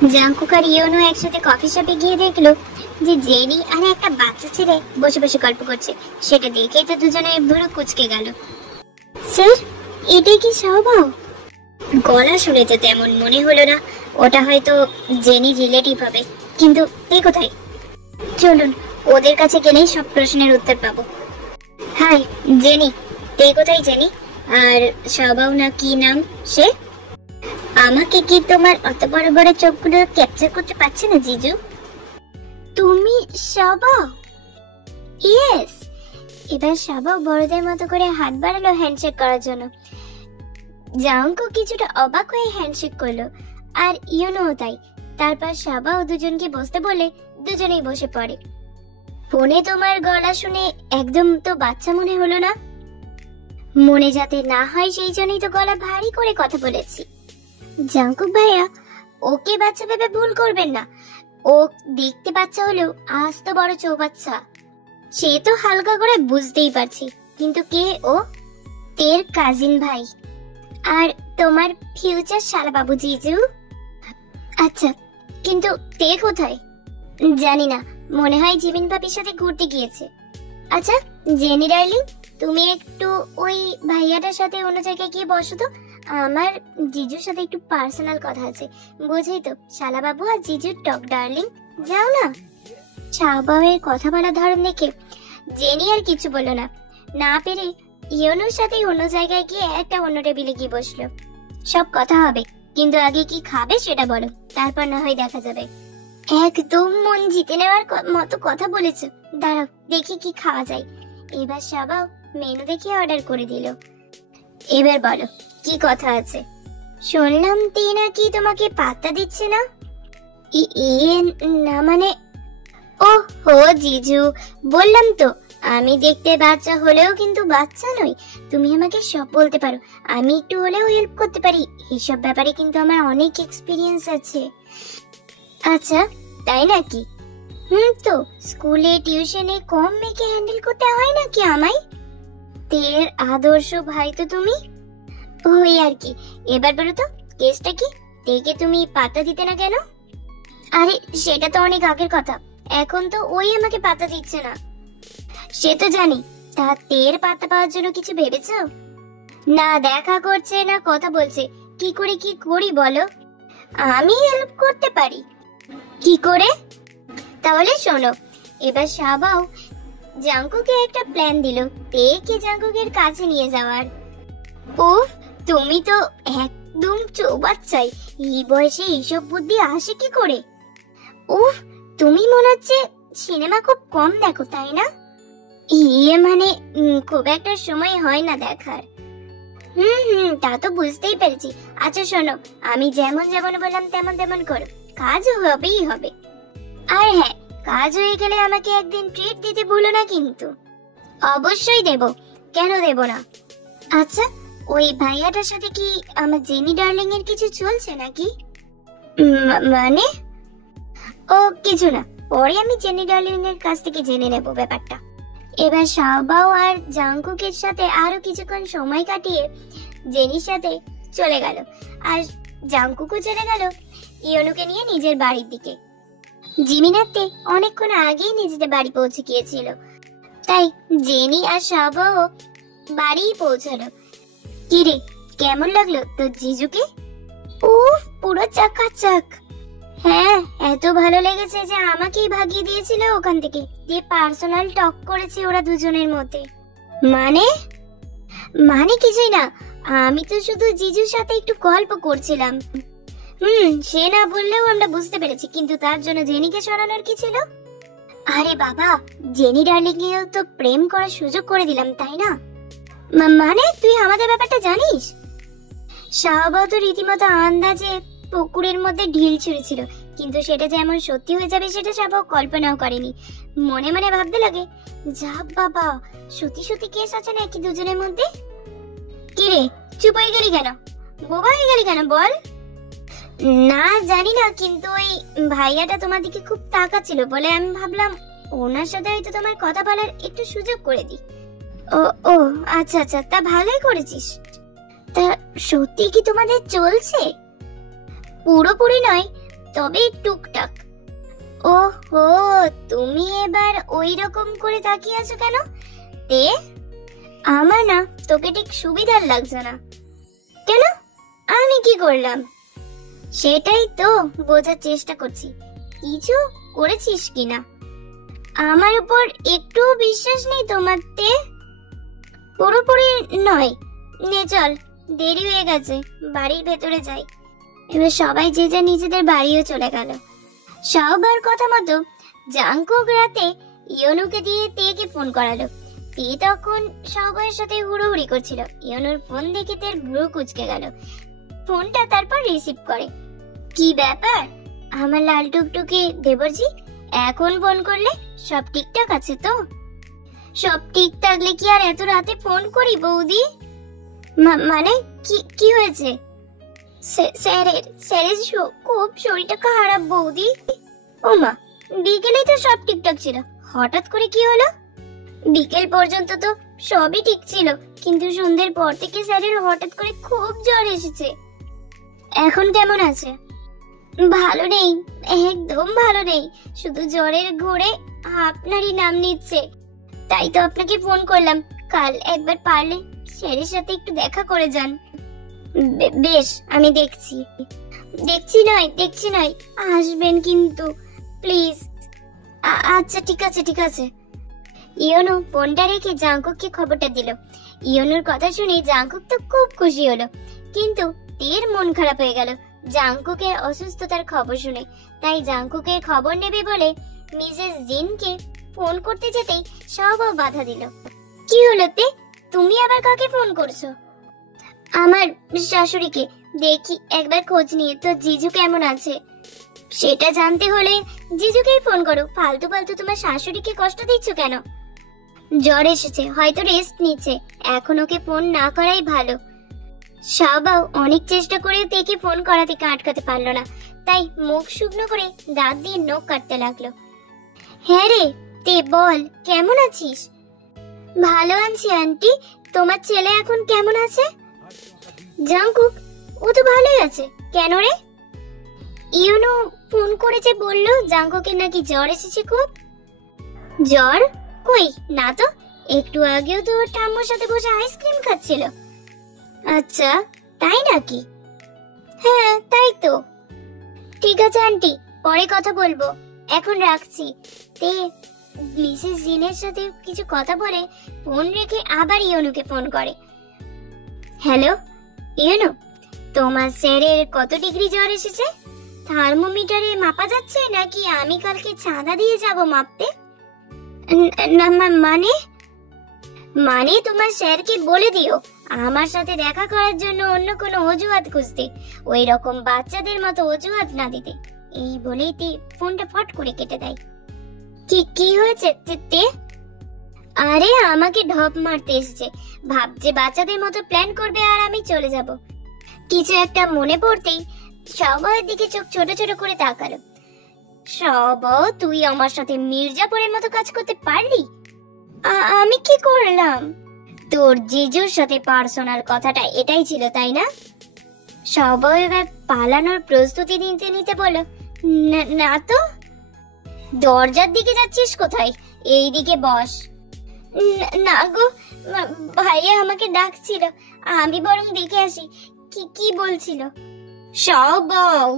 Jungkook আর YONO একসাথে coffee শপে গিয়ে দেখলো যে জেনি আর একটা বাচ্চা ছেলে বসে বসে গল্প করছে। সেটা দেখে তো দুজনে ভুরু কুঁচকে গেল। স্যার, এটাই কি স্বভাব? গলা শুনে তো তেমন মনে হলো না। ওটা হয়তো জেনি রিলেটিভ হবে, কিন্তু এ কোথায়? চলুন, ওদের কাছে গেলেই সব প্রশ্নের উত্তর পাবো। হাই জেনি, তে কোথায় জেনি? আর স্বভাব না কি নাম সে? আমাকে কি তোমার অত বড় বড় চোখগুলো ক্যাপচার করতে পারছে না জিজু? তুমি স্বভাব? ইয়েস। এবার স্বভাব বড়দের মতো করে হাত বাড়ালো হ্যান্ডশেক করার জন্য। জাঙ্কু কিছুটা অবাক হয়ে হ্যান্ডশেক করলো, আর ইয়োনোও তাই। তারপর স্বভাব দুজনকে বসতে বলে দুজনেই বসে পড়ে। ফোনে তোমার গলা শুনে একদম তো বাচ্চা মনে হলো না। মনে যাতে না হয় সেই জন্যই তো গলা ভারী করে কথা বলেছি। জাঙ্কুক ভাইয়া, ওকে বাচ্চা ভেবে ভুল করবেন না। ও দেখতে বাচ্চা হলেও আজ তো বড় চৌবাচ্চা। সে তো হালকা করে বুঝতেই পারছি, কিন্তু কে ও? তের কাজিন ভাই, আর তোমার ফিউচার শালাবাবু জিজু। আচ্ছা, কিন্তু তে কোথায়? জানি না, মনে হয় জিমিন ভাবির সাথে ঘুরতে গিয়েছে। আচ্ছা জেনি ডার্লিং, তুমি একটু ওই ভাইয়াটার সাথে অন্য জায়গায় গিয়ে বসো তো। আমার জিজুর সাথে একটু পার্সোনাল কথা আছে। বুঝেই তো, শালাবাবু আর জিজুর টক ডার্লিং। যাও না। শাহবাবের কথা বলার ধরন দেখে জেনি আর কিছু বললো না। না পেরে ইয়োনোর সাথে অন্য জায়গায় গিয়ে একটা অন্য টেবিলে গিয়ে বসলো। সব কথা হবে, কিন্তু আগে কি খাবে সেটা বলো, তারপর না হয় দেখা যাবে। একদম মন জিতে নেওয়ার মতো কথা বলেছো। দাঁড়াও দেখি কি খাওয়া যায়। এবার সবাই মেনু দেখে অর্ডার করে দিল। এবার বলো কি কথা আছে? শুনলাম তে নাকি তোমাকে পাত্তা দিচ্ছে না। না মানে, ও হো জিজু, বললাম তো আমি দেখতে বাচ্চা হলেও কিন্তু বাচ্চা নই। তুমি আমাকে সব বলতে পারো, আমি একটু হলেও হেল্প করতে পারি। এইসব ব্যাপারে কিন্তু আমার অনেক এক্সপিরিয়েন্স আছে। আচ্ছা তাই নাকি? তো স্কুলে টিউশনে কম মেয়েকে হ্যান্ডেল করতে হয় নাকি আমায়? তের আদর্শ ভাই তো তুমি। ওই আর কি। এবার বলো তো কেসটা কি? তেকে তুমি পাত্তা দিতে না কেন? আরে সেটা তো অনেক আগের কথা, এখন তো ওই আমাকে পাত্তা দিচ্ছে না। সে তো জানি, তা তের পাত্তা পাওয়ার জন্য কিছু ভেবেছো? না দেখা করছে না কথা বলছে। কি করে কি করি বলো? আমি হেল্প করতে পারি। কি করে? তাহলে শোনো, এবার শাবাও জাঙ্কুকে একটা প্ল্যান দিল তেকে জাঙ্কুকের কাছে নিয়ে যাওয়ার। উফ, তুমি তো একদম চৌবাচ্চাই। এই বয়সে এইসব বুদ্ধি আসে কি করে? উফ, তুমি মনে হচ্ছে সিনেমা খুব কম দেখো তাই না? মানে খুব একটা সময় হয় না দেখার। তা তো বুঝতেই পেরেছি। আচ্ছা শোনো, আমি যেমন যেমন বললাম তেমন তেমন করো, কাজ হবেই হবে। আর হ্যাঁ, কাজ হয়ে গেলে আমাকে একদিন ট্রিট দিতে ভুলো না কিন্তু। অবশ্যই দেব, কেন দেব না। আচ্ছা, ওই ভাইয়াটার সাথে কি আমার জেনি ডার্লিং এর কিছু চলছে নাকি? মানে? ও কিছু না, পরে আমি জেনি ডার্লিং এর কাছ থেকে জেনে নেব ব্যাপারটা। এবার শাওবাও আর জাঙ্কুকের সাথে আরো কিছুক্ষণ সময় কাটিয়ে জেনির সাথে চলে গেল, আর জাঙ্কুকও চলে গেল ইয়োনুকে নিয়ে নিজের বাড়ির দিকে। জিমিনাতে অনেকক্ষণ আগেই নিজেদের বাড়ি পৌঁছে গিয়েছিল, তাই জেনি আর শাওবাও বাড়ি পৌঁছালো। কিরে, কেমন লাগলো তোর জিজুকে? উফ, পুরো চাকাচাক। হ্যাঁ, এত ভালো লেগেছে যে আমাকেই ভাগিয়ে দিয়েছিল ওখান থেকে, দিয়ে পার্সোনাল টক করেছে ওরা দুজনের মধ্যে। মানে? মানে কিছুই না, আমি তো শুধু জিজুর সাথে একটু গল্প করছিলাম। সে না বললেও আমরা বুঝতে পেরেছি, কিন্তু তার জন্য জেনিকে সরানোর কি ছিল? আরে বাবা, জেনি ডার্লিং এও তো প্রেম করার সুযোগ করে দিলাম তাই না? মানে তুই আমাদের ব্যাপারটা জানিস? শাহবাও তো রীতিমতো আন্দাজে পুকুরের মধ্যে ঢিল ছুঁড়েছিল, কিন্তু সেটা যেমন সত্যি হয়ে যাবে সেটা শাহবাও কল্পনাও করেনি। মনে মনে ভাবতে লাগে, যা বাবা, সত্যি সত্যি কেস আছে নাকি দুজনের মধ্যে? কিরে, চুপ হয়ে গেলি কেন? বোবা হয়ে গেলি কেন বল? না জানি না, কিন্তু ওই ভাইয়াটা তোমার দিকে খুব তাকাচ্ছিল বলে আমি ভাবলাম ওনার সাথে হয়তো তোমার কথা বলার একটু সুযোগ করে দিই। ও ও আচ্ছা আচ্ছা, তা ভালোই করেছিস। তা সত্যি কি তোমাদের চলছে? পুরোপুরি নয়, তবে টুকটাক। ওহো, তুমি এবার ওই রকম করে তাকিয়ে আছো কেন? তে আমার না তোকে ঠিক সুবিধার লাগছে না। কেন? আমি কি করলাম? সেটাই তো বোঝার চেষ্টা করছি, কিছু করেছিস কিনা। আমার উপর একটু বিশ্বাস নেই তোমার তে? পুরোপুরি নয়। নে চল, দেরি হয়ে গেছে, বাড়ির ভেতরে যাই। এবার সবাই যে যা নিজেদের বাড়িও চলে গেল। সবার কথা মতো জাংকুক রাতে ইয়োনুকে দিয়ে তেকে ফোন করালো। তে তখন সবার সাথে হুড়োহুড়ি করছিল। ইয়োনুর ফোন দেখে তের ভ্রু কুঁচকে গেল। ফোনটা তারপর রিসিভ করে। কি ব্যাপার আমার লাল টুকটুকি দেবরজি, এখন ফোন করলে? সব ঠিকঠাক আছে তো? সব ঠিক থাকলে কি আর এত রাতে ফোন করি বৌদি? মানে কি হয়েছে? স্যারের খুব শরীরটা খারাপ বৌদি। ওমা, বিকেলে তো সব ঠিকঠাক ছিল, হঠাৎ করে কি হলো? বিকেল পর্যন্ত তো সবই ঠিক ছিল, কিন্তু সন্ধ্যের পর থেকে স্যারের হঠাৎ করে খুব জ্বর এসেছে। এখন কেমন আছে? ভালো নেই, একদম ভালো নেই, শুধু জ্বরের ঘোরে আপনারই নাম নিচ্ছে। তাই তো আপনাকে ফোন করলাম, কাল একবার পারলে স্যারের সাথে একটু দেখা করে যান। বেশ, আমি দেখছি নয়, আসবেন কিন্তু প্লিজ। আচ্ছা ঠিক আছে। ইয়োনু ফোনটা রেখে জাংকুককে খবরটা দিল। ইয়োনুর কথা শুনে জাংকুক তো খুব খুশি হলো, কিন্তু তের মন খারাপ হয়ে গেল জাংকুকের অসুস্থতার খবর শুনে। তাই জাংকুকের খবর নেবে বলে মিসেস জিনকে ফোন করতে যেতেই সবাই বাধা দিল। কি হলো তে, তুমি আবার কাকে ফোন করছো? আমার শাশুড়িকে। দেখি একবার খোঁজ নিয়ে তো জিজু কেমন আছে সেটা জানতে হলে জিজুকেই ফোন করো। ফালতু তোমার শাশুড়িকে কষ্ট দিচ্ছ কেন? জ্বর এসেছে, হয়তো রেস্ট নিচ্ছে, এখন ওকে ফোন না করাই ভালো। শাহবাও অনেক চেষ্টা করে তেকে ফোন করা থেকে আটকাতে পারলো না, তাই মুখ শুকনো করে দাঁত দিয়ে নখ কাটতে লাগলো। হ্যাঁ রে তে, বল কেমন আছিস? ভালো আছি আন্টি, তোমার ছেলে এখন কেমন আছে? জাংকুক, ও তো ভালোই আছে। কেন রে? ইউনো ফোন করেছে, বললো জাংকুকের নাকি জ্বর এসেছে খুব। জ্বর? কই না তো, একটু আগেও তো ঠাম্মুর সাথে বসে আইসক্রিম খাচ্ছিল। আচ্ছা তাই নাকি? হ্যাঁ তাই তো। ঠিক আছে আন্টি, পরে কথা বলবো, এখন রাখছি। তে মিসেস জিনের সাথে কিছু কথা বলে ফোন রেখে আবার ইয়োনুকে ফোন করে। হ্যালো ইয়োনু, তোমার স্যারের কত ডিগ্রি জ্বর এসেছে? থার্মোমিটারে মাপা যাচ্ছে নাকি আমি কালকে চাঁদা দিয়ে যাব মাপতে? না মানে তোমার স্যারকে বলে দিও আমার সাথে দেখা করার জন্য অন্য কোনো অজুহাত খুঁজতে, ওই রকম বাচ্চাদের মতো অজুহাত না দিতে। এই বলেই ফোনটা ফট করে কেটে দেয়। কি হয়েছে তে? আরে আমাকে ঢপ মারতে এসেছে, ভাবছে বাচ্চাদের মতো প্ল্যান করবে আর আমি চলে যাব। কিছু একটা মনে পড়তেই সবার দিকে চোখ ছোট ছোট করে তাকালো। সব, তুই আমার সাথে মির্জাপুরের মতো কাজ করতে পারলি? আমি কি করলাম? তোর জিজুর সাথে পার্সোনাল কথাটা এটাই ছিল তাই না? সবাই এবার পালানোর প্রস্তুতি নিতে বলো। না তো। দরজার দিকে যাচ্ছিস কোথায়? এই দিকে বস। না গো, ভাইয়া আমাকে ডাকছিল, আমি বরং দেখে আসি কি বলছিল। সবাও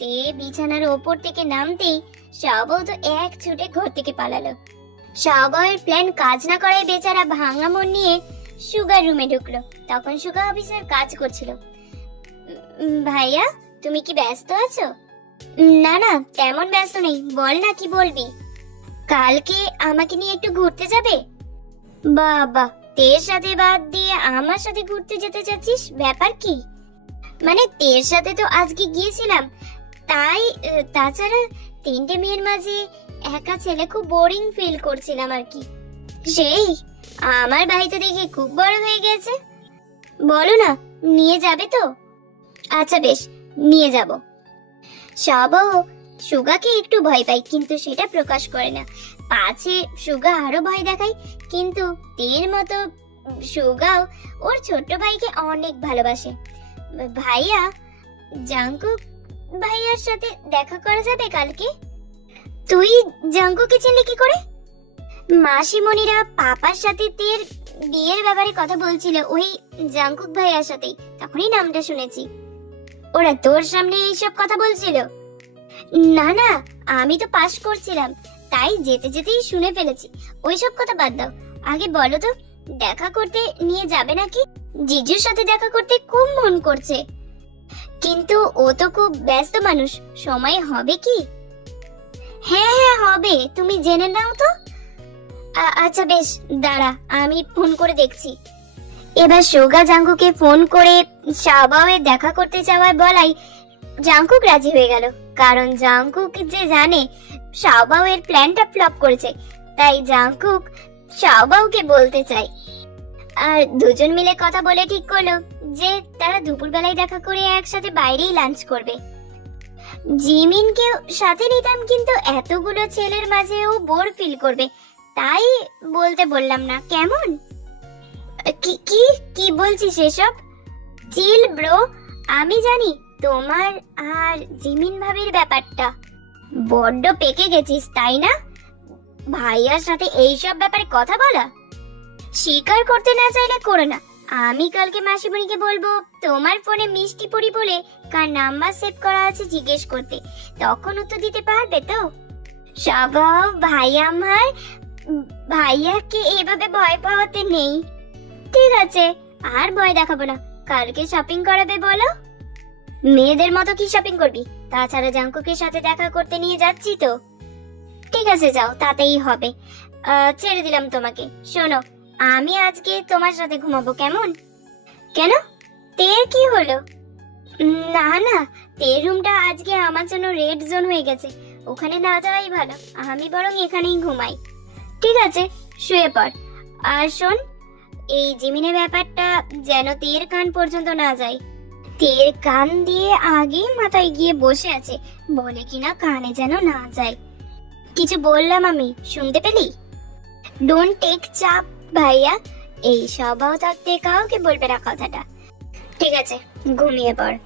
তে বিছানার ওপর থেকে নামতেই সবাও তো এক ছুটে ঘর থেকে পালালো। সবাইয়ের প্ল্যান কাজ না করায় বেচারা ভাঙা মন নিয়ে সুগার রুমে ঢুকলো। তখন সুগার অফিসার কাজ করছিল। ভাইয়া তুমি কি ব্যস্ত আছো? না তেমন ব্যস্ত নেই, বল না কি বলবি। কালকে আমাকে নিয়ে একটু ঘুরতে যাবে? বাবা, তের সাথে বাদ দিয়ে আমার সাথে ঘুরতে যেতে চাচ্ছিস, ব্যাপার কি? মানে তের সাথে তো আজকে গিয়েছিলাম, তাই। তাছাড়া তিনটে মেয়ের মাঝে একা ছেলে খুব বোরিং ফিল করছিলাম আর কি। সেই আমার ভাই তো দেখে খুব বড় হয়ে গেছে। বলো না, নিয়ে যাবে তো? আচ্ছা বেশ, নিয়ে যাব। সবও সুগাকে একটু ভয় পায়, কিন্তু সেটা প্রকাশ করে না। পাছে সুগা আরো ভয় দেখায়, কিন্তু তের মতো সুগাও ওর ছোট ভাইকে অনেক ভালোবাসে। ভাইয়া জাংকুক ভাইয়ার সাথে দেখা করা যাবে কালকে? তুই জাঙ্কুকে চিনলি কি করে? মাসিমণিরা পাপার সাথে তের বিয়ের ব্যাপারে কথা বলছিল ওই জাঙ্কুক ভাইয়ার সাথে, তখনই নামটা শুনেছি। ওরা তোর সামনে এইসব কথা বলছিল? না না, আমি তো পাস করছিলাম, তাই যেতে যেতেই শুনে ফেলেছি। ওইসব কথা বাদ দাও, আগে বলো তো দেখা করতে নিয়ে যাবে নাকি? জিজুর সাথে দেখা করতে খুব মন করছে, কিন্তু ও তো খুব ব্যস্ত মানুষ, সময় হবে কি? হ্যাঁ হ্যাঁ হবে, তুমি জেনে নাও তো। আচ্ছা বেশ, দাঁড়া আমি ফোন করে দেখছি। এবার সোগা জাঙ্কুকে ফোন করে শাওবাওয়ে দেখা করতে যাওয়ায় বলাই জাঙ্কুক রাজি হয়ে গেল, কারণ জাঙ্কুক যে জানে শাওবাওয়ের প্ল্যানটা ফ্লপ করেছে, তাই জাঙ্কুক শাওবাওকে বলতে চায়। আর দুজন মিলে কথা বলে ঠিক করলো যে তারা দুপুরবেলায় দেখা করে একসাথে বাইরেই লাঞ্চ করবে। জিমিনকেও সাথে নিতাম, কিন্তু এতগুলো ছেলের মাঝে ও বোর ফিল করবে, তাই বলতে বললাম না। কেমন? কি কি কি বলছিস এসব? চিল ব্রো, আমি জানি তোমার আর জিমিন ভাবির ব্যাপারটা। বড্ড পেকে গেছিস তাই না ভাইয়ার সাথে এইসব ব্যাপারে কথা বলা? স্বীকার করতে না চাইলে করো না। আমি কালকে মাসিমণিকে বলবো তোমার ফোনে মিষ্টি পরি বলে কার নাম্বার সেভ করা আছে জিজ্ঞেস করতে, তখন উত্তর দিতে পারবে তো। স্বভাব ভাই আমার, ভাইয়াকে এভাবে ভয় পাওয়াতে নেই। ঠিক আছে, আর ভয় দেখাবো না। কালকে শপিং করাবে বলো? মেয়েদের মতো কি শপিং করবি? তাছাড়া জাঙ্কুকের সাথে দেখা করতে নিয়ে যাচ্ছি তো। ঠিক আছে যাও, তাতেই হবে। ছেড়ে দিলাম তোমাকে। শোনো, আমি আজকে তোমার সাথে ঘুমাবো, কেমন? কেন, তের কি হলো? না না, তের রুমটা আজকে আমার জন্য রেড জোন হয়ে গেছে, ওখানে না যাওয়াই ভালো। আমি বরং এখানেই ঘুমাই। ঠিক আছে, শুয়ে পড়। আর শোন, এই জিমিনের ব্যাপারটা যেন তের কান পর্যন্ত না যায়। তের কান দিয়ে আগে মাথায় গিয়ে বসে আছে, বলে কিনা কানে যেন না যায়। কিছু বললাম আমি, শুনতে পেলি? ডোন্ট টেক চাপ ভাইয়া, এই স্বভাব থাকতে কাউকে বলবে না কথাটা। ঠিক আছে, ঘুমিয়ে পড়।